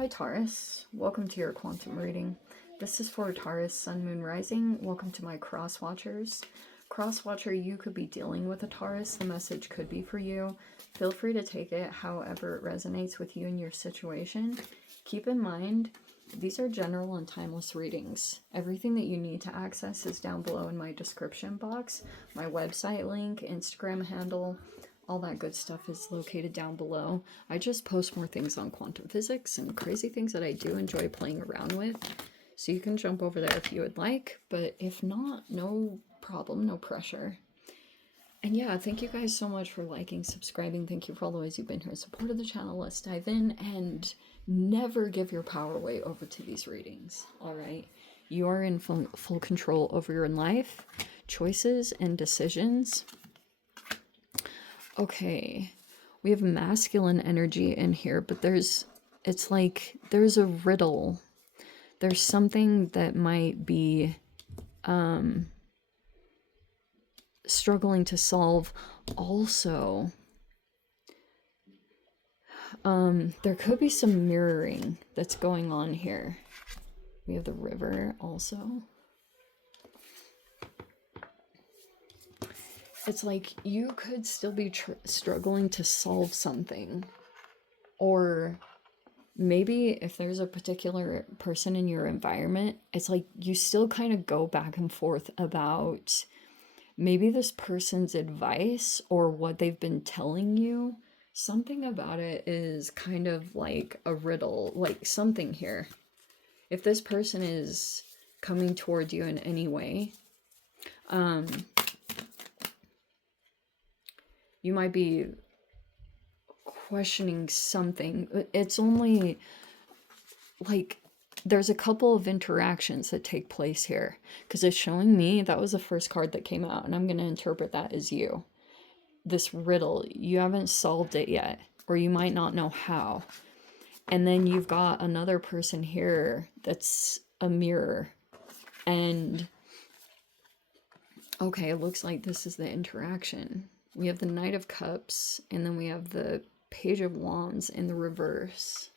Hi Taurus, welcome to your quantum reading. This is for Taurus, Sun, Moon, Rising. Welcome to my cross watchers. Cross watcher, you could be dealing with a Taurus. The message could be for you. Feel free to take it however it resonates with you and your situation. Keep in mind, these are general and timeless readings. Everything that you need to access is down below in my description box. My website link, Instagram handle, all that good stuff is located down below. I just post more things on quantum physics and crazy things that I do enjoy playing around with. So you can jump over there if you would like, but if not, no problem, no pressure. And yeah, thank you guys so much for liking, subscribing. Thank you for all the ways you've been here, supported the channel. Let's dive in, and never give your power away over to these readings, all right? You are in full control over your life, choices, and decisions. Okay, we have masculine energy in here, but it's like there's a riddle. There's something that might be struggling to solve. Also, there could be some mirroring that's going on here. We have the river also. It's like you could still be struggling to solve something. Or maybe if there's a particular person in your environment, it's like you still kind of go back and forth about maybe this person's advice or what they've been telling you. Something about it is kind of like a riddle, like something here. If this person is coming toward you in any way, you might be questioning something. It's only like there's a couple of interactions that take place here, because it's showing me that was the first card that came out, and I'm going to interpret that as you. This riddle, you haven't solved it yet, or you might not know how. And then you've got another person here that's a mirror. And okay, it looks like this is the interaction. We have the Knight of Cups, and then we have the Page of Wands in the reverse.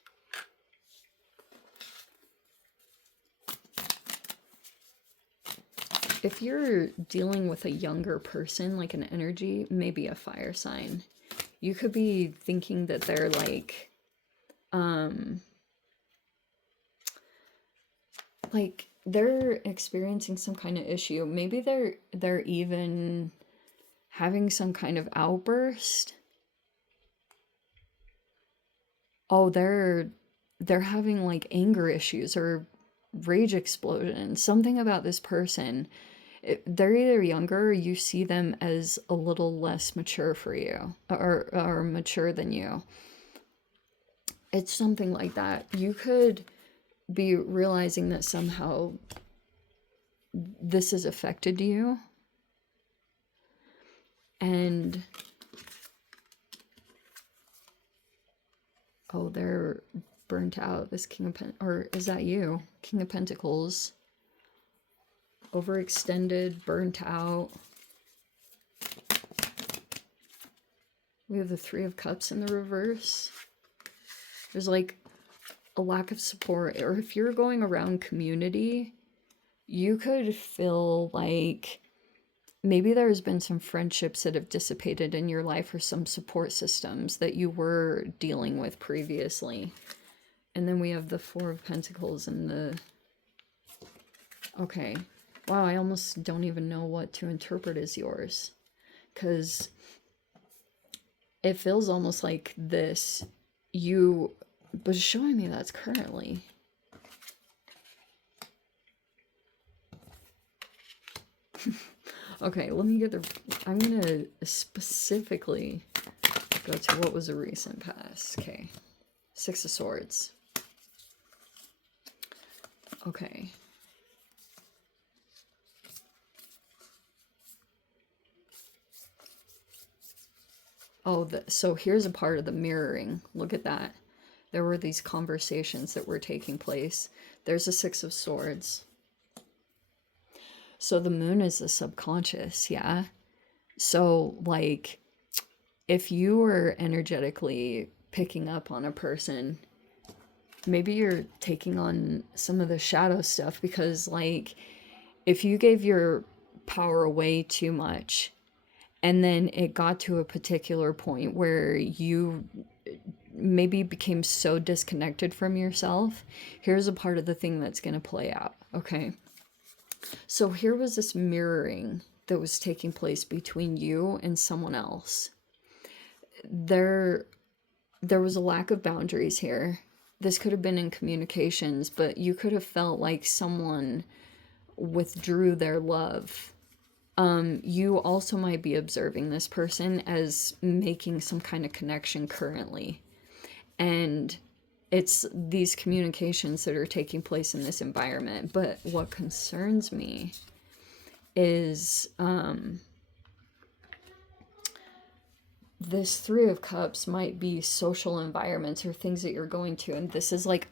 If you're dealing with a younger person, like an energy, maybe a fire sign, you could be thinking that they're like they're experiencing some kind of issue. Maybe they're even having some kind of outburst. Oh, they're having like anger issues or rage explosion. Something about this person. They're either younger or you see them as a little less mature for you, or mature than you. It's something like that. You could be realizing that somehow this has affected you. And oh, they're burnt out. This King of or is that you? King of Pentacles. Overextended, burnt out. We have the Three of Cups in the reverse. There's like a lack of support. Or if you're going around community, you could feel like maybe there's been some friendships that have dissipated in your life, or some support systems that you were dealing with previously. And then we have the Four of Pentacles and the... Okay. Wow, I almost don't even know what to interpret as yours. Because it feels almost like this. You... But it's showing me that's currently... Okay, let me get the... I'm going to specifically go to what was a recent past. Okay. Six of Swords. Okay. Oh, so here's a part of the mirroring. Look at that. There were these conversations that were taking place. There's a Six of Swords. So the moon is the subconscious, yeah? So, like, if you were energetically picking up on a person maybe you're taking on some of the shadow stuff, because like if you gave your power away too much and then it got to a particular point where you maybe became so disconnected from yourself, here's a part of the thing that's going to play out, okay? So here was this mirroring that was taking place between you and someone else. There was a lack of boundaries here. This could have been in communications, but you could have felt like someone withdrew their love. You also might be observing this person as making some kind of connection currently. And it's these communications that are taking place in this environment. But what concerns me is this Three of Cups might be social environments or things that you're going to. And this is like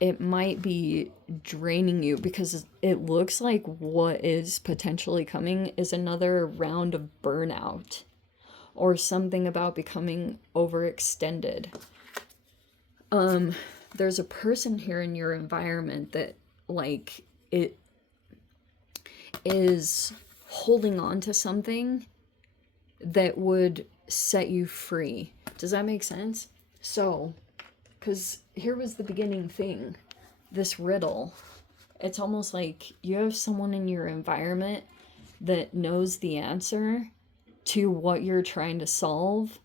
it might be draining you, because it looks like what is potentially coming is another round of burnout or something about becoming overextended. There's a person here in your environment that like it is holding on to something that would set you free. Does that make sense? So, because here was the beginning thing, this riddle. It's almost like you have someone in your environment that knows the answer to what you're trying to solve,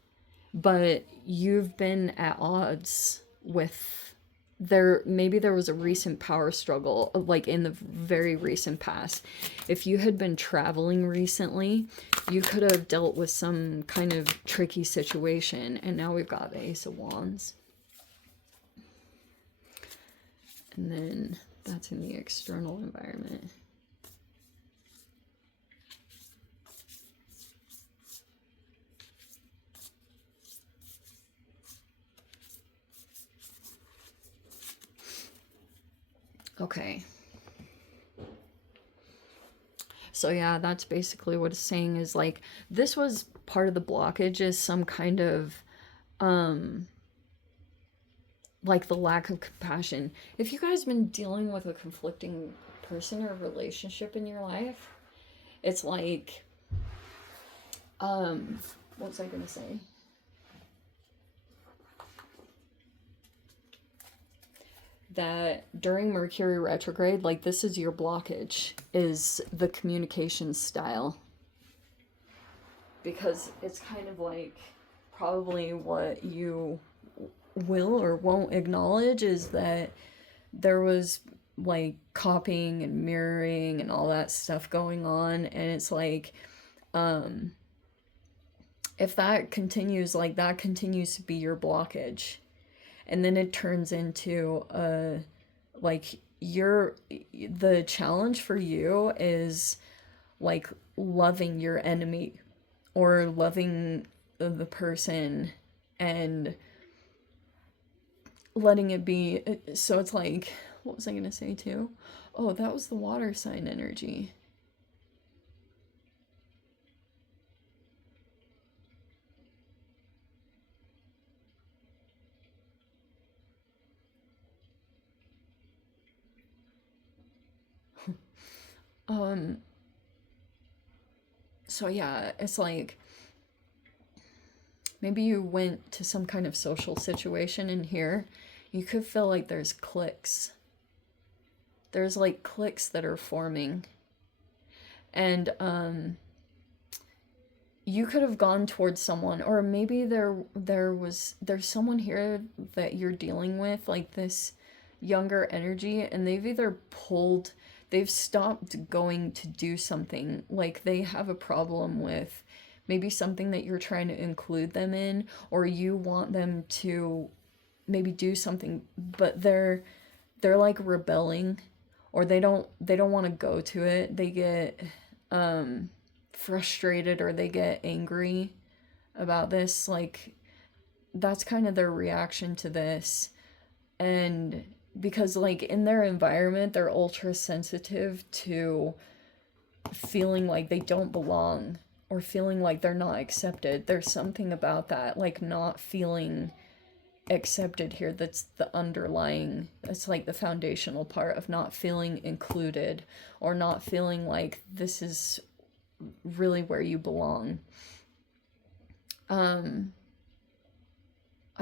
but you've been at odds with maybe there was a recent power struggle, like in the very recent past. If you had been traveling recently, you could have dealt with some kind of tricky situation. And now we've got the Ace of Wands. And then that's in the external environment. Okay. So yeah, that's basically what it's saying, is like this was part of the blockage, is some kind of like the lack of compassion. If you guys have been dealing with a conflicting person or relationship in your life, it's like what was I gonna say? That during Mercury retrograde, like this is your blockage, is the communication style. Because it's kind of like probably what you will or won't acknowledge is that there was like copying and mirroring and all that stuff going on. And it's like, if that continues, like that continues to be your blockage. And then it turns into like the challenge for you is like loving your enemy or loving the person and letting it be. So it's like, what was I gonna say too? Oh, that was the water sign energy. So yeah, it's like maybe you went to some kind of social situation in here. You could feel like there's cliques. There's like cliques that are forming. And you could have gone towards someone, or maybe there's someone here that you're dealing with, like this younger energy, and they've stopped going to do something. Like they have a problem with maybe something that you're trying to include them in, or you want them to maybe do something, but they're like rebelling, or they don't want to go to it. They get frustrated, or they get angry about this. Like that's kind of their reaction to this. And because like in their environment, they're ultra sensitive to feeling like they don't belong or feeling like they're not accepted. There's something about that, like not feeling accepted here. That's the underlying, it's like the foundational part of not feeling included or not feeling like this is really where you belong. I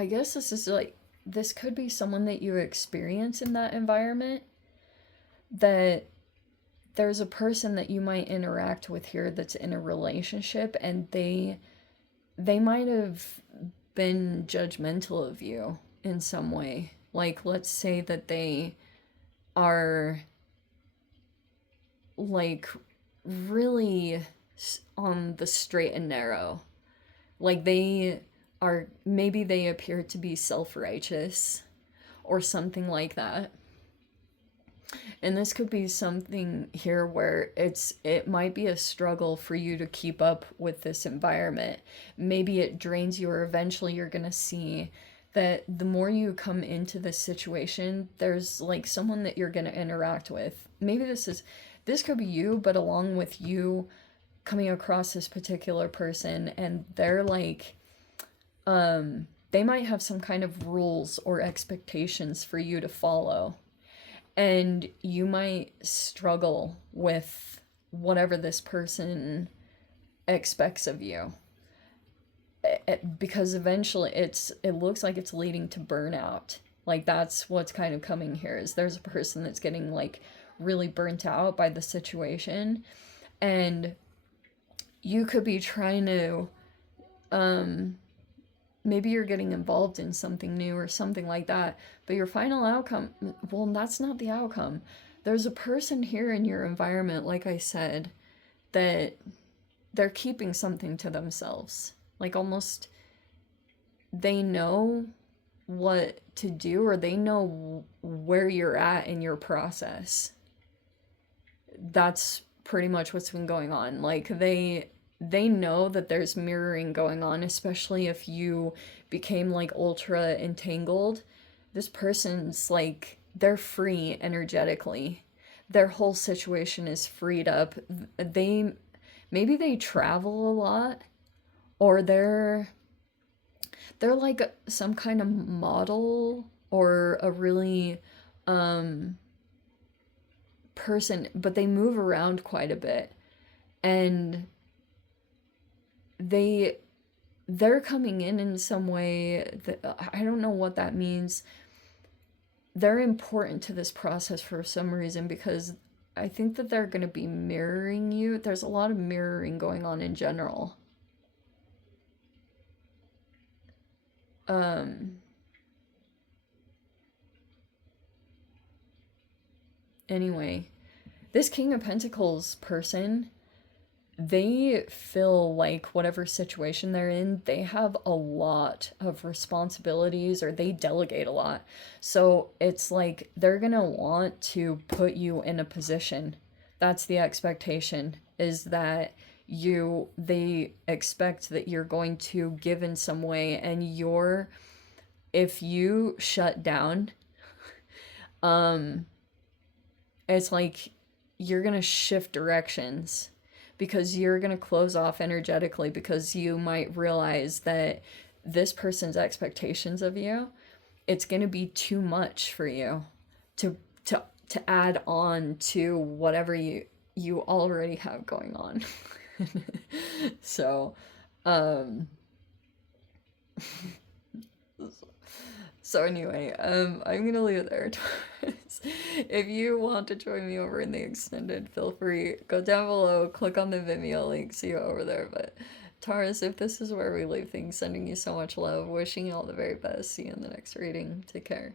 guess this is like, this could be someone that you experience in that environment, that there's a person that you might interact with here that's in a relationship, and they might have been judgmental of you in some way. Like, let's say that they are like really on the straight and narrow. Like, they are, maybe they appear to be self-righteous or something like that. And this could be something here where it might be a struggle for you to keep up with this environment. Maybe it drains you, or eventually you're gonna see that the more you come into this situation, there's like someone that you're gonna interact with. Maybe this could be you, but along with you coming across this particular person, and they're like, they might have some kind of rules or expectations for you to follow. And you might struggle with whatever this person expects of you. Because eventually it looks like it's leading to burnout. Like, that's what's kind of coming here, is there's a person that's getting like really burnt out by the situation. And you could be trying to, maybe you're getting involved in something new or something like that, but your final outcome, well, that's not the outcome. There's a person here in your environment, like I said, that they're keeping something to themselves. Like, almost they know what to do, or they know where you're at in your process. That's pretty much what's been going on. Like, they know that there's mirroring going on, especially if you became like ultra entangled. This person's like, they're free energetically. Their whole situation is freed up. Maybe they travel a lot, or they're like some kind of model, or a really person, but they move around quite a bit. And they're coming in some way that I don't know what that means. They're important to this process for some reason, because I think that they're going to be mirroring you. There's a lot of mirroring going on in general. Anyway, this King of Pentacles person, they feel like whatever situation they're in, they have a lot of responsibilities, or they delegate a lot. So it's like they're gonna want to put you in a position. That's the expectation, is that they expect that you're going to give in some way, and if you shut down, it's like you're gonna shift directions, because you're going to close off energetically, because you might realize that this person's expectations of you, it's going to be too much for you to add on to whatever you already have going on. So, so anyway, I'm gonna leave it there. If you want to join me over in the extended, feel free. Go down below, click on the Vimeo link, see you over there. But Taurus, if this is where we leave things, sending you so much love, wishing you all the very best. See you in the next reading. Take care.